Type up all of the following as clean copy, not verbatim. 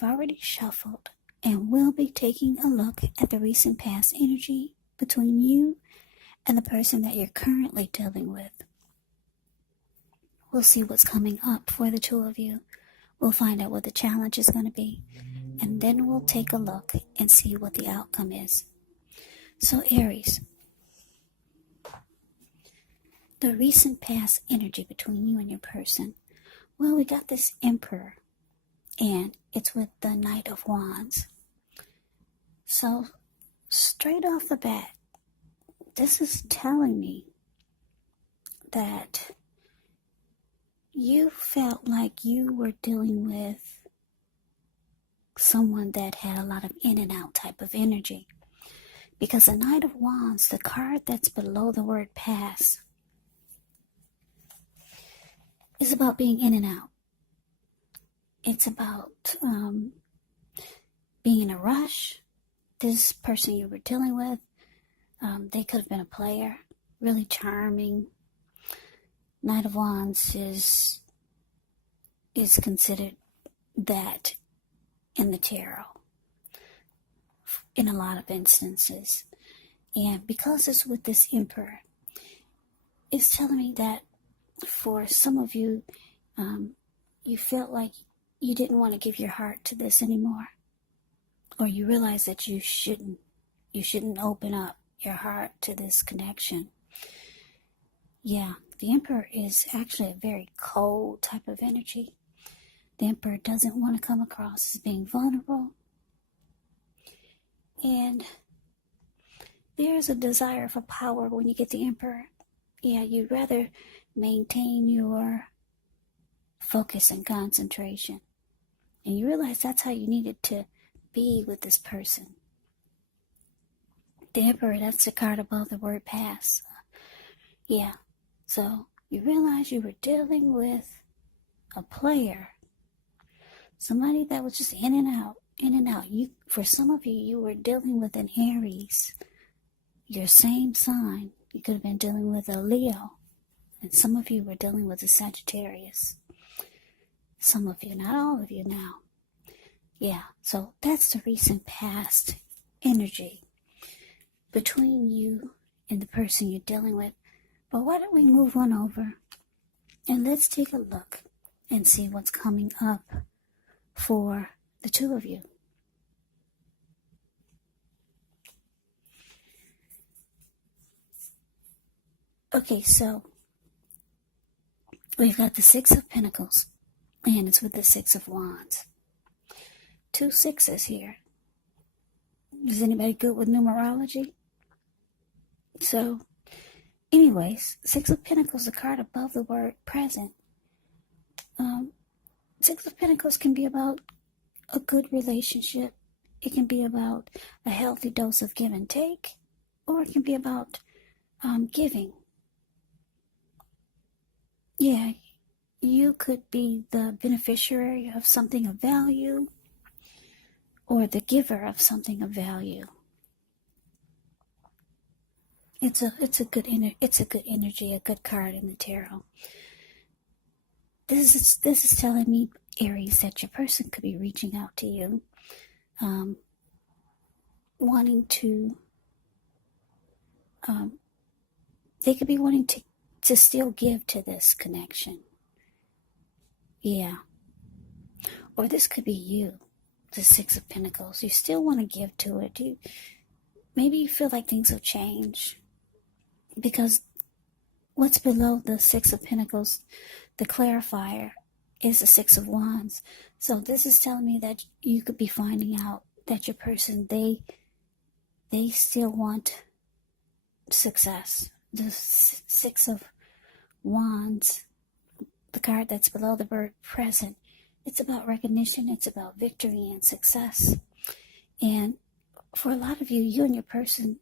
I've already shuffled and will be taking a look at the recent past energy between you and the person that you're currently dealing with. We'll see what's coming up for the two of you. We'll find out what the challenge is going to be, and then we'll take a look and see what the outcome is. So Aries, the recent past energy between you and your person. Well, we got this Emperor, and it's with the Knight of Wands. So straight off the bat, this is telling me that you felt like you were dealing with someone that had a lot of in and out type of energy. Because the Knight of Wands, the card that's below the word pass, is about being in and out. It's about being in a rush. This person you were dealing with, they could have been a player, really charming. Knight of Wands is considered that in the tarot in a lot of instances. And because it's with this Emperor, it's telling me that for some of you, you felt like you didn't want to give your heart to this anymore. Or you realize that you shouldn't open up your heart to this connection. Yeah, the Emperor is actually a very cold type of energy. The Emperor doesn't want to come across as being vulnerable. And there's a desire for power when you get the Emperor. Yeah, you'd rather maintain your focus and concentration. And you realize that's how you needed to be with this person. The Emperor, that's the card above the word pass. Yeah, so you realize you were dealing with a player. Somebody that was just in and out, in and out. For some of you, you were dealing with an Aries, your same sign. You could have been dealing with a Leo. And some of you were dealing with a Sagittarius. Some of you, not all of you now. Yeah, so that's the recent past energy between you and the person you're dealing with. But why don't we move on over and let's take a look and see what's coming up for the two of you. Okay, so we've got the Six of Pentacles, and it's with the Six of Wands. 2 sixes here. Is anybody good with numerology? So, anyways, Six of Pentacles, the card above the word present. Six of Pentacles can be about a good relationship. It can be about a healthy dose of give and take, or it can be about giving. Yeah, you could be the beneficiary of something of value, or the giver of something of value. It's a good energy, a good card in the tarot. This is telling me, Aries, that your person could be reaching out to you, wanting to. They could be wanting to still give to this connection. Yeah. Or this could be you, the Six of Pentacles. You still want to give to it. Maybe you feel like things will change. Because what's below the Six of Pentacles, the clarifier, is the Six of Wands. So this is telling me that you could be finding out that your person, they still want success. The Six of Wands, the card that's below the word present, it's about recognition, it's about victory and success. And for a lot of you, you and your person,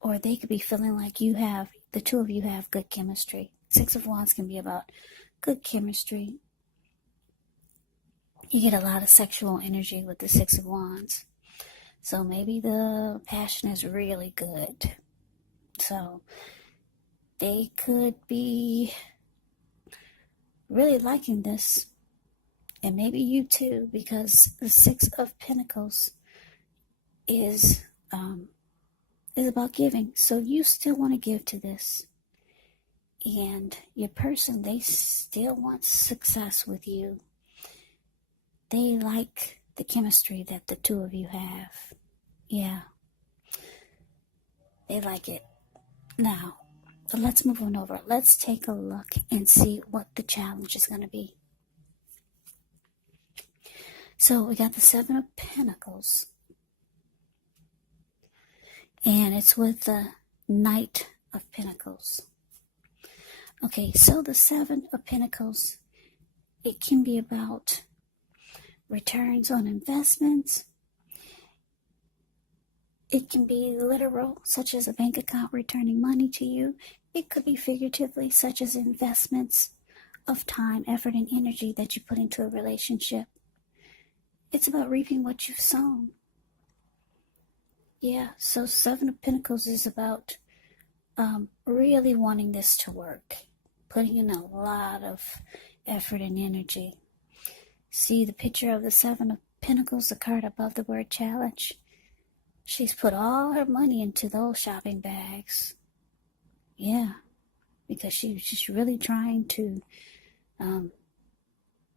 or they could be feeling like the two of you have good chemistry. Six of Wands can be about good chemistry. You get a lot of sexual energy with the Six of Wands. So maybe the passion is really good. So they could be really liking this And maybe you too, because the Six of Pentacles is about giving. So you still want to give to this. And your person, they still want success with you. They like the chemistry that the two of you have. Yeah. They like it. Now, let's move on over. Let's take a look and see what the challenge is going to be. So we got the Seven of Pentacles. And it's with the Knight of Pentacles. Okay, so the Seven of Pentacles, it can be about returns on investments. It can be literal, such as a bank account returning money to you. It could be figuratively, such as investments of time, effort, and energy that you put into a relationship. It's about reaping what you've sown. Yeah, so Seven of Pentacles is about really wanting this to work, putting in a lot of effort and energy. See the picture of the Seven of Pentacles, the card above the word challenge? She's put all her money into those shopping bags. Yeah, because she was just really trying to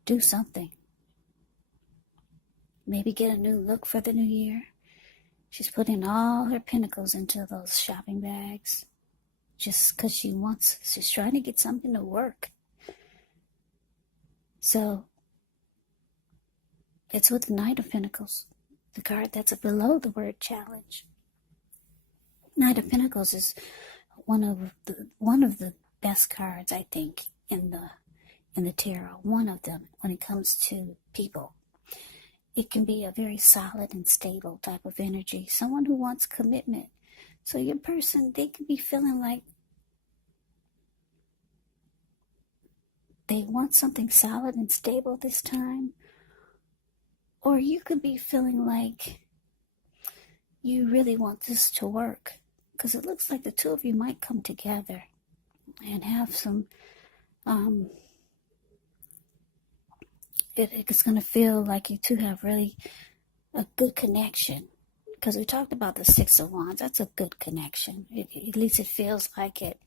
do something. Maybe get a new look for the new year. She's putting all her pentacles into those shopping bags just because she's trying to get something to work. So it's with the Knight of Pentacles, the card that's below the word challenge. Knight of Pentacles is one of the best cards, I think, in the tarot. One of them when it comes to people. It can be a very solid and stable type of energy. Someone who wants commitment. So your person, they could be feeling like they want something solid and stable this time. Or you could be feeling like you really want this to work. Because it looks like the two of you might come together and have some, it's going to feel like you two have really a good connection. Because we talked about the Six of Wands. That's a good connection. At least it feels like it.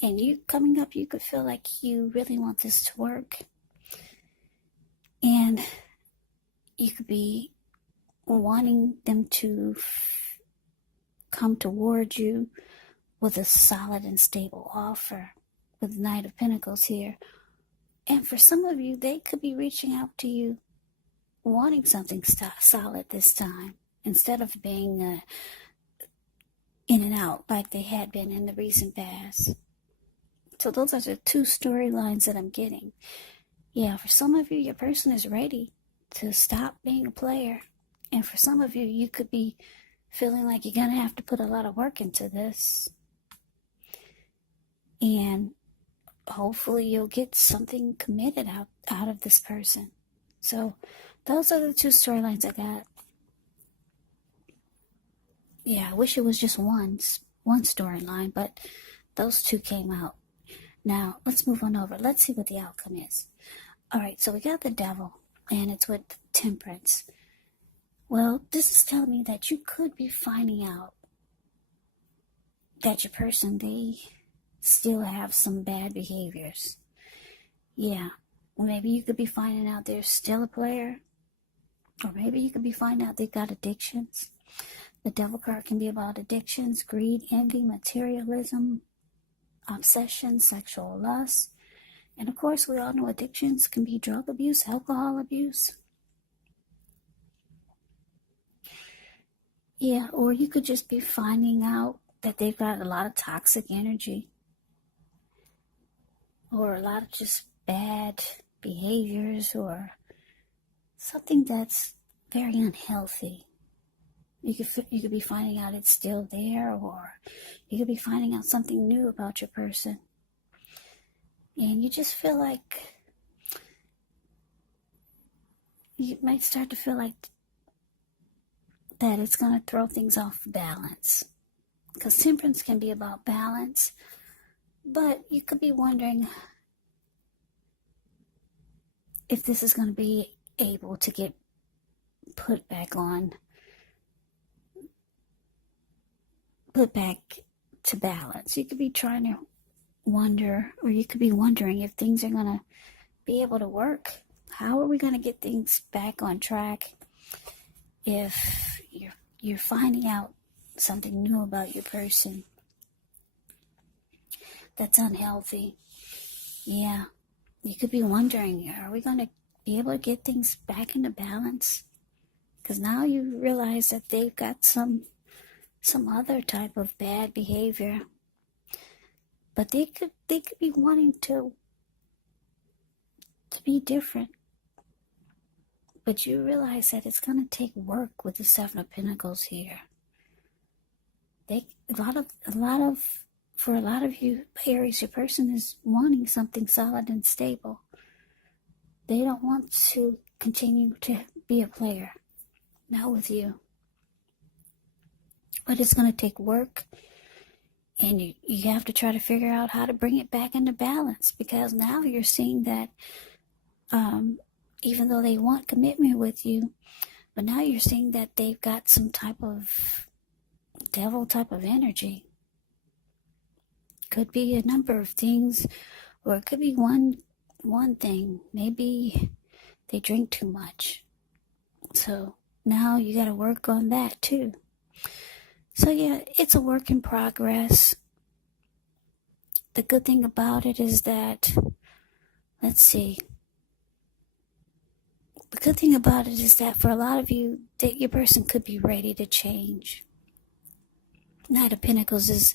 And you coming up, you could feel like you really want this to work. And you could be wanting them to come towards you with a solid and stable offer with the Knight of Pentacles here. And for some of you, they could be reaching out to you wanting something solid this time instead of being in and out like they had been in the recent past. So those are the two storylines that I'm getting. Yeah, for some of you, your person is ready to stop being a player. And for some of you, you could be feeling like you're going to have to put a lot of work into this. And hopefully you'll get something committed out of this person. So those are the two storylines I got. Yeah, I wish it was just one storyline, but those two came out. Now, let's move on over. Let's see what the outcome is. All right, so we got the Devil, and it's with Temperance. Well, this is telling me that you could be finding out that your person, they still have some bad behaviors. Yeah, maybe you could be finding out they're still a player, or maybe you could be finding out they've got addictions. The Devil card can be about addictions, greed, envy, materialism, obsession, sexual lust. And of course, we all know addictions can be drug abuse, alcohol abuse. Yeah, or you could just be finding out that they've got a lot of toxic energy. Or a lot of just bad behaviors, or something that's very unhealthy. You could be finding out it's still there, or you could be finding out something new about your person. And you just feel like you might start to feel like that it's going to throw things off balance. Because Temperance can be about balance, but you could be wondering if this is going to be able to get put back to balance. You could be trying to wonder, or you could be wondering if things are going to be able to work. How are we going to get things back on track if you're finding out something new about your person that's unhealthy? Yeah, you could be wondering, are we going to be able to get things back into balance? Because now you realize that they've got some other type of bad behavior, but they could be wanting to be different. But you realize that it's going to take work with the Seven of Pentacles here. For a lot of you, Aries, your person is wanting something solid and stable. They don't want to continue to be a player. Not with you. But it's going to take work, and you have to try to figure out how to bring it back into balance, because now you're seeing that even though they want commitment with you, but now you're seeing that they've got some type of devil type of energy. Could be a number of things, or it could be one thing. Maybe they drink too much. So now you got to work on that too. So yeah, it's a work in progress. The good thing about it is that, let's see. The good thing about it is that for a lot of you, that your person could be ready to change. Knight of Pentacles is,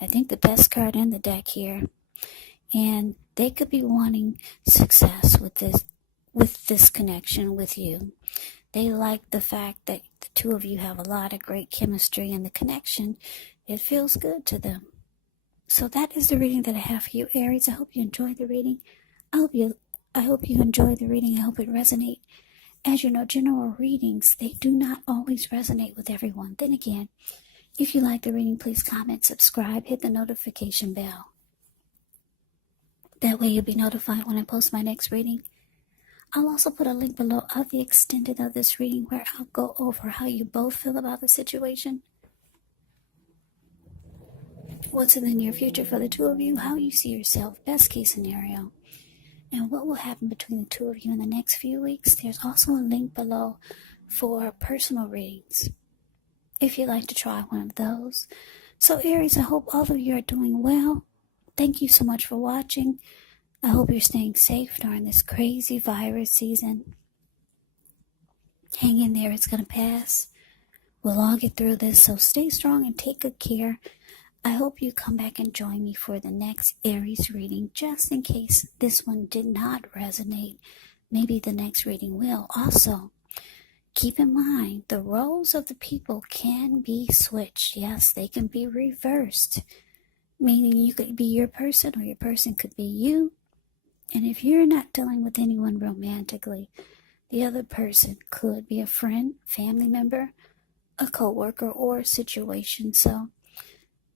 I think, the best card in the deck here. And they could be wanting success with this connection with you. They like the fact that the two of you have a lot of great chemistry, and the connection, it feels good to them. So that is the reading that I have for you, Aries. I hope you enjoyed the reading. I hope you enjoyed the reading. I hope it resonates. As you know, general readings, they do not always resonate with everyone. Then again, if you like the reading, please comment, subscribe, hit the notification bell. That way you'll be notified when I post my next reading. I'll also put a link below of the extended of this reading, where I'll go over how you both feel about the situation, what's in the near future for the two of you, how you see yourself, best case scenario, and what will happen between the two of you in the next few weeks. There's also a link below for personal readings, if you'd like to try one of those. So Aries, I hope all of you are doing well. Thank you so much for watching. I hope you're staying safe during this crazy virus season. Hang in there, it's going to pass. We'll all get through this, so stay strong and take good care. I hope you come back and join me for the next Aries reading, just in case this one did not resonate. Maybe the next reading will. Also, keep in mind, the roles of the people can be switched. Yes, they can be reversed. Meaning you could be your person, or your person could be you. And if you're not dealing with anyone romantically, the other person could be a friend, family member, a co-worker, or a situation. So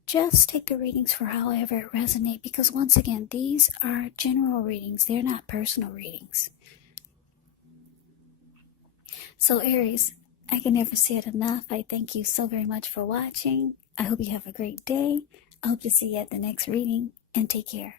just take the readings for however it resonates, because once again, these are general readings. They're not personal readings. So Aries, I can never say it enough. I thank you so very much for watching. I hope you have a great day. I hope to see you at the next reading, and take care.